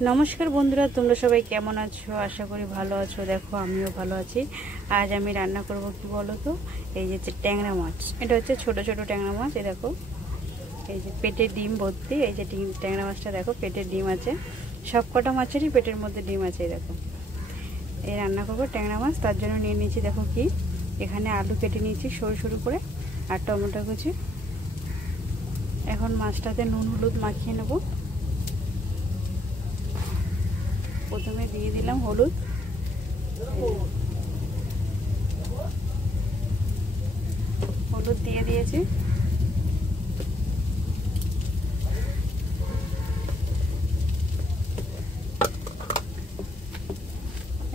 नमस्कार बंधुरा तुम्हारा सबाई केमन आछो आशा करी भालो आछो। देखो आमिও भालो आछि। आज आमी रान्ना करब कि बोलो तो এই যে ট্যাংরা মাছ। এটা হচ্ছে ছোট ছোট ট্যাংরা মাছ। এই দেখো এই যে পেটে ডিম ভর্তি। এই যে ট্যাংরা মাছটা দেখো পেটে ডিম আছে। সবকটা মাছেরই পেটের মধ্যে ডিম আছে। এই দেখো এই রান্না করব ট্যাংরা মাছ। তার জন্য নিয়ে নিয়েছি দেখো কি এখানে আলু কেটে নিয়েছি সরু সরু করে আর টমেটো কুচি। এখন মাছটাতে নুন হলুদ মাখিয়ে নেব। প্রথমে দিয়ে দিলাম হলুদ, হলুদ দিয়ে দিয়েছি।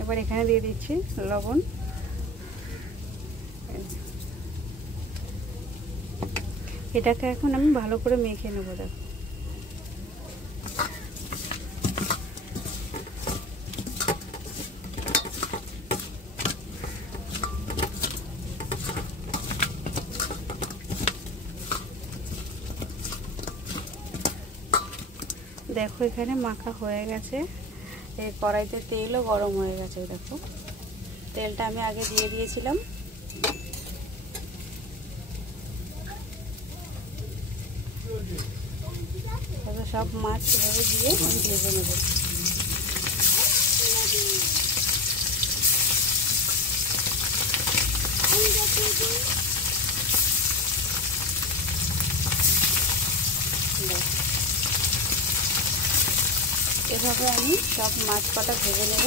এবার এখানে দিয়ে দিচ্ছি লবণ। এটাকে এখন আমি ভালো করে মেখে নেব। দেখো देखो এখানে মাখা হয়ে গেছে। এই কড়াইতে তেলও গরম হয়ে গেছে। দেখো তেলটা আমি আগে দিয়ে দিয়েছিলাম। এবার সব মাছ এভাবে দিয়ে আমি ভেজে নেব। এভাবে আমি সব মাছ কটা ভেজে নেব।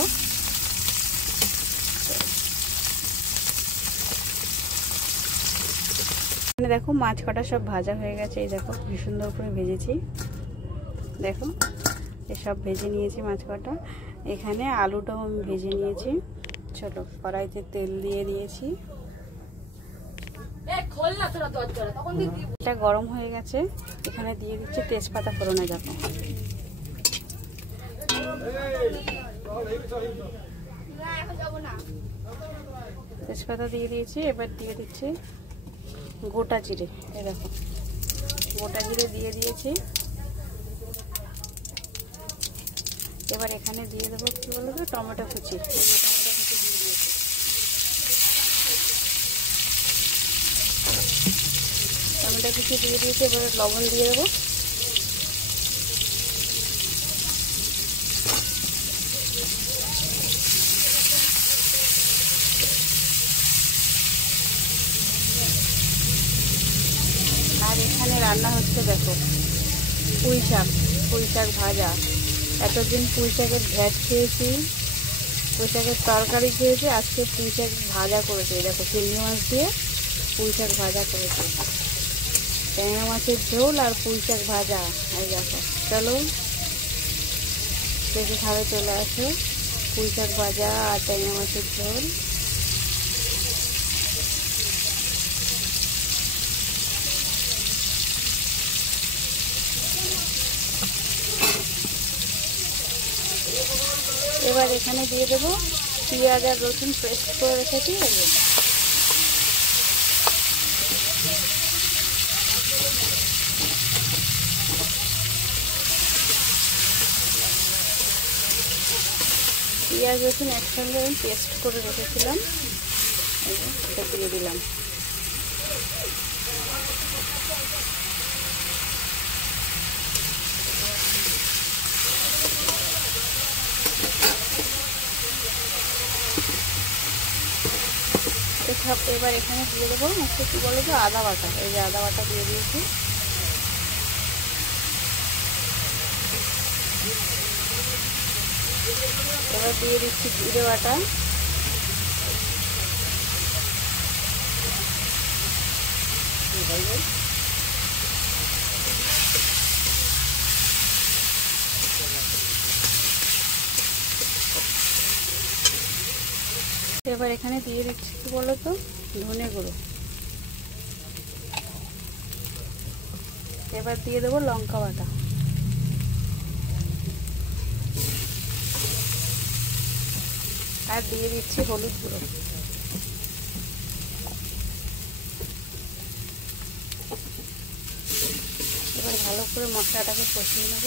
এখানে দেখো মাছ কটা সব ভাজা হয়ে গেছে। এই দেখো কি সুন্দর করে ভেজেছি। দেখো এসব ভেজে নিয়েছি মাছ কটা। এখানে আলুটাও আমি ভেজে নিয়েছি। চলো কড়াইতে তেল দিয়ে দিয়েছি। এটা গরম হয়ে গেছে। এখানে দিয়ে দিচ্ছি তেজপাতা ফোড়নে। দেখো তেজপাতা দিয়ে দিয়েছি। এবার দিয়ে দিচ্ছি গোটা জিরে। এই দেখো গোটা জিরে দিয়ে দিয়েছি। এবার এখানে দিয়ে দেবো কি বলবো টমেটো কুচি। টমেটো কুচি দিয়ে দিয়েছি। টমেটো কুচি দিয়ে দিয়েছি। এবার লবণ দিয়ে দেবো। আর এখানে রান্না হচ্ছে দেখো পুঁই শাক ভাজা। এতদিন পুঁই শাকের ঘ্যাট খেয়েছি, পুঁই শাকের তরকারি খেয়েছি, আজকে পুঁই শাক ভাজা করেছে। দেখো চিংড়ি মাছ দিয়ে পুঁই শাক ভাজা করেছে। ট্যাংরা মাছের ঝোল আর পুঁই শাক ভাজা। এই দেখো চলো দেখে খাবে চলে আসো। পুঁই শাক ভাজা আর ট্যাংরা মাছের ঝোল। এবার এখানে দিয়ে দেবো পেঁয়াজ আর রসুন পেস্ট করে রেখেছি। পেঁয়াজ রসুন একসঙ্গে আমি পেস্ট করে রেখেছিলাম। এটা দিয়ে দিলাম। এবার এখানে দিয়ে দেবো একটু কি বলো তো আদা বাটা। এই যে আদা বাটা দিয়ে দিয়েছি। এবার দিয়ে দিচ্ছি জিরে বাটা। এবার এখানে দিয়ে দিচ্ছি কি বলো তো ধনে গুঁড়ো। এবার দিয়ে দেবো লঙ্কা বাটা। আর দিয়ে দিচ্ছি হলুদ গুঁড়ো। এবার ভালো করে মশলাটাকে কষিয়ে নেব।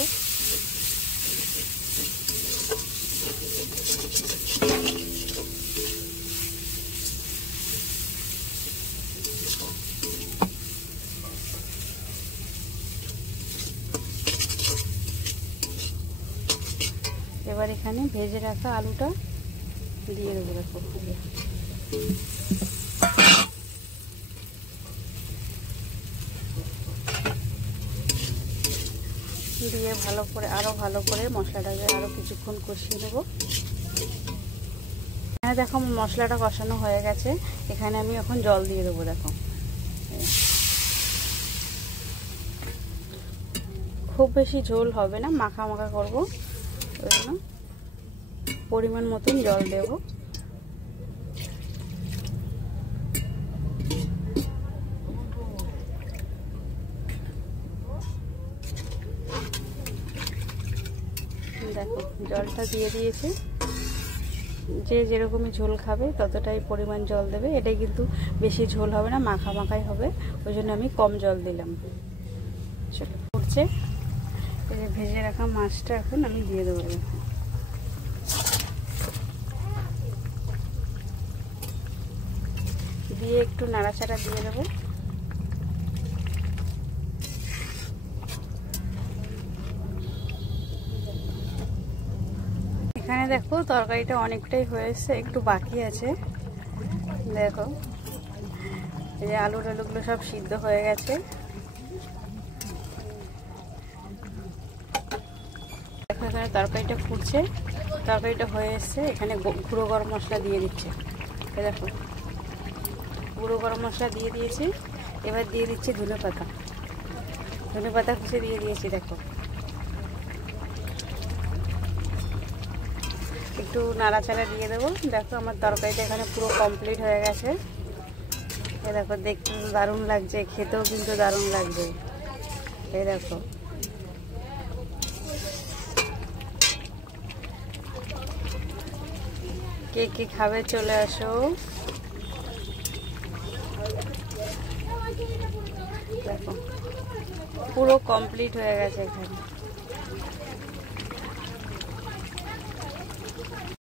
এবার এখানে ভেজে রাখা আলুটা দিয়ে দেবো। দেখো দিয়ে ভালো করে আরও ভালো করে মশলাটাকে আরও কিছুক্ষণ কষিয়ে নেব। এখানে দেখো মশলাটা কষানো হয়ে গেছে, এখানে আমি এখন জল দিয়ে দেবো। দেখো খুব বেশি ঝোল হবে না, মাখা মাখা করবো, ওই জন্য পরিমাণ মতন জল দেব। দেখো জলটা দিয়ে দিয়েছে, যে যেরকমই ঝোল খাবে ততটাই পরিমাণ জল দেবে। এটাই কিন্তু বেশি ঝোল হবে না, মাখা মাখাই হবে, ওই জন্য আমি কম জল দিলাম। চলো উঠছে, এই যে ভেজে রাখা মাছটা এখন আমি দিয়ে দেবো। দিয়ে একটু নাড়াচাড়া দিয়ে দেবো। এখানে দেখো তরকারিটা অনেকটাই হয়েছে, একটু বাকি আছে। দেখো এই যে আলু টালুগুলো সব সিদ্ধ হয়ে গেছে। দেখো এখানে তরকারিটা ফুটছে, তরকারিটা হয়ে এসছে। এখানে গুঁড়ো গরম মশলা দিয়ে দিচ্ছে। দেখো গুঁড়ো গরম মশলা দিয়ে দিয়েছি। এবার দিয়ে দিচ্ছি ধনে পাতা, ধনে পাতা কুচে দিয়ে দিয়েছি। দেখো একটু নাড়াচাড়া দিয়ে দেবো। দেখো আমার তরকারিটা এখানে পুরো কমপ্লিট হয়ে গেছে। এই দেখো দেখতে তো দারুণ লাগছে, খেতেও কিন্তু দারুণ লাগবে। এই দেখো কে কে খাবে চলে আসো। দেখো পুরো কমপ্লিট হয়ে গেছে এখানে।